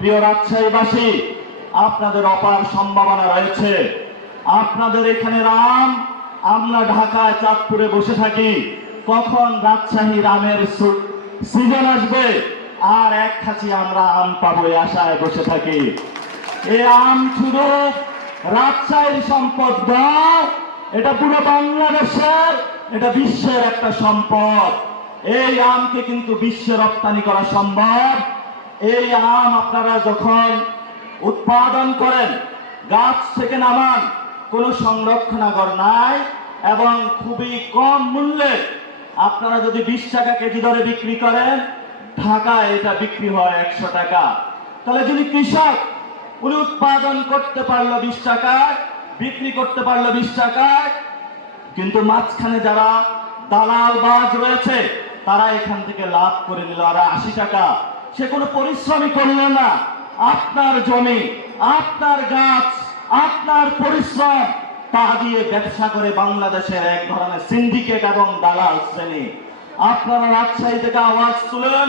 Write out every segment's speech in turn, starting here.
প্রিয় রাজশাহীবাসী, আপনাদের অপার সম্ভাবনা রয়েছে। আপনাদের এখানে রাম, আমরা ঢাকায় চাঁদপুরে বসে থাকি, কখন রাজশাহী রামের সিজন আসবে আর এক খাঁচি আমরা আম পাবো এই আশায় বসে থাকি। এই আম শুধু রাজশাহীর সম্পদ নয়, এটা পুরো বাংলাদেশের, এটা বিশ্বের একটা সম্পদ। এই আমকে কিন্তু বিশ্বে রপ্তানি করা সম্ভব। এই আম আপনারা যখন উৎপাদন করেন, গাছ থেকে নামান, কোনো সংরক্ষণাগার নাই এবং খুবই কম মূল্যে আপনারা যদি 20 টাকা কেজি দরে বিক্রি করেন, ঢাকায় এটা বিক্রি হয় 100 টাকা। তাহলে যদি কৃষক উনি উৎপাদন করতে পারলো 20 টাকায়, বিক্রি করতে পারলো 20 টাকায়, কিন্তু মাঝখানে যারা দালাল বাজ রয়েছে তারা এখান থেকে লাভ করে নিল আর 80 টাকা। সে কোনো পরিশ্রমই করল না। আপনার জমি, আপনার গাছ, আপনার পরিশ্রম, তা দিয়ে ব্যবসা করে বাংলাদেশের এক ধরনের সিন্ডিকেট এবং দালাল শ্রেণী। আপনারা রাজশাহী থেকে আওয়াজ তুলেন,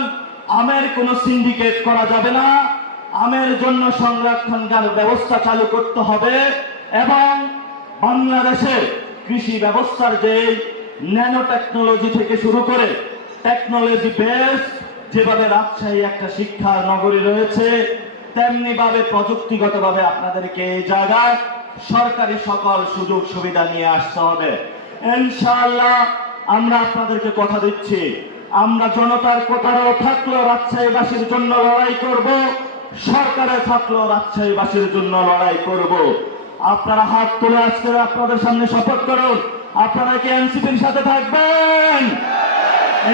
আমের কোনো সিন্ডিকেট করা যাবে না, আমের জন্য সংরক্ষণের ব্যবস্থা চালু করতে হবে এবং বাংলাদেশের কৃষি ব্যবস্থার যে ন্যানো টেকনোলজি থেকে শুরু করে টেকনোলজি বেস, যেভাবে রাজশাহী একটা শিক্ষার নগরী রয়েছে, তেমনি ভাবে প্রযুক্তিগতভাবে আপনাদেরকে এই জায়গায় সরকারি সকল সুযোগ সুবিধা নিয়ে আসতে হবে। ইনশাআল্লাহ আমরা আপনাদেরকে কথা দিচ্ছি, আমরা জনতার কোটারও থাকলেও রাজশাহীবাসীর জন্য লড়াই করব, সরকারে থাকলেও রাজশাহীবাসীর জন্য লড়াই করব। আপনারা হাত তুলে আজকে আপনাদের সামনে শপথ করুন, আপনারা কি এনসিপির সাথে থাকবেন?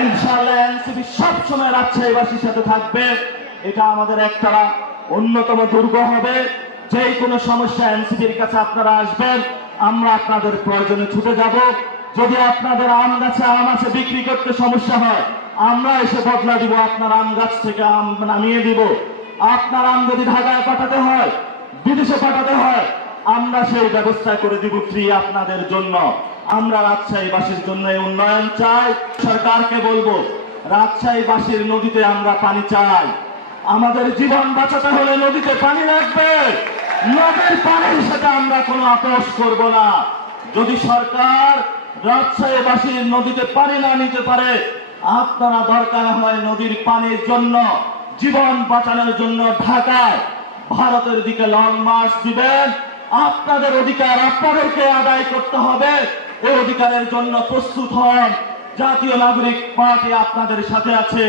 ইনশাআল্লাহ এনসিপি সবসময় রাজশাহীবাসীর সাথে থাকবে। এটা আমাদের একটা অন্যতম দুর্গ হবে। যে কোনো সমস্যা এনসিপির কাছে আপনারা আসবেন, আমরা আপনাদের প্রয়োজনে ছুটে যাব। যদি আপনাদের আম গাছে আম আছে বিক্রি করতে সমস্যা হয়, আমরা এসে বদলা দিব, আপনার আম গাছ থেকে আম নামিয়ে দিব। আপনার আম যদি ঢাকায় পাঠাতে হয়, বিদেশে পাঠাতে হয়, আমরা সেই ব্যবস্থা করে দিব ফ্রি আপনাদের জন্য। আমরা রাজশাহীবাসীর জন্য উন্নয়ন চাই। সরকারকে বলবো, রাজশাহীবাসীর নদীতে আমরা পানি চাই। আমাদের জীবন বাঁচাতে হলে নদীতে পানি লাগবে। নদীর পানির সাথে আমরা কোনো আপোষ করব না। যদি সরকার রাজশাহীবাসীর নদীতে পানি না নিতে পারে, আপনারা দরকার হয় নদীর পানির জন্য, জীবন বাঁচানোর জন্য ঢাকায় ভারতের দিকে লং মার্চ দিবেন। আপনাদের অধিকার আপনাদেরকে আদায় করতে হবে। এই অধিকারের জন্য প্রস্তুত হন। জাতীয় নাগরিক পার্টি আপনাদের সাথে আছে।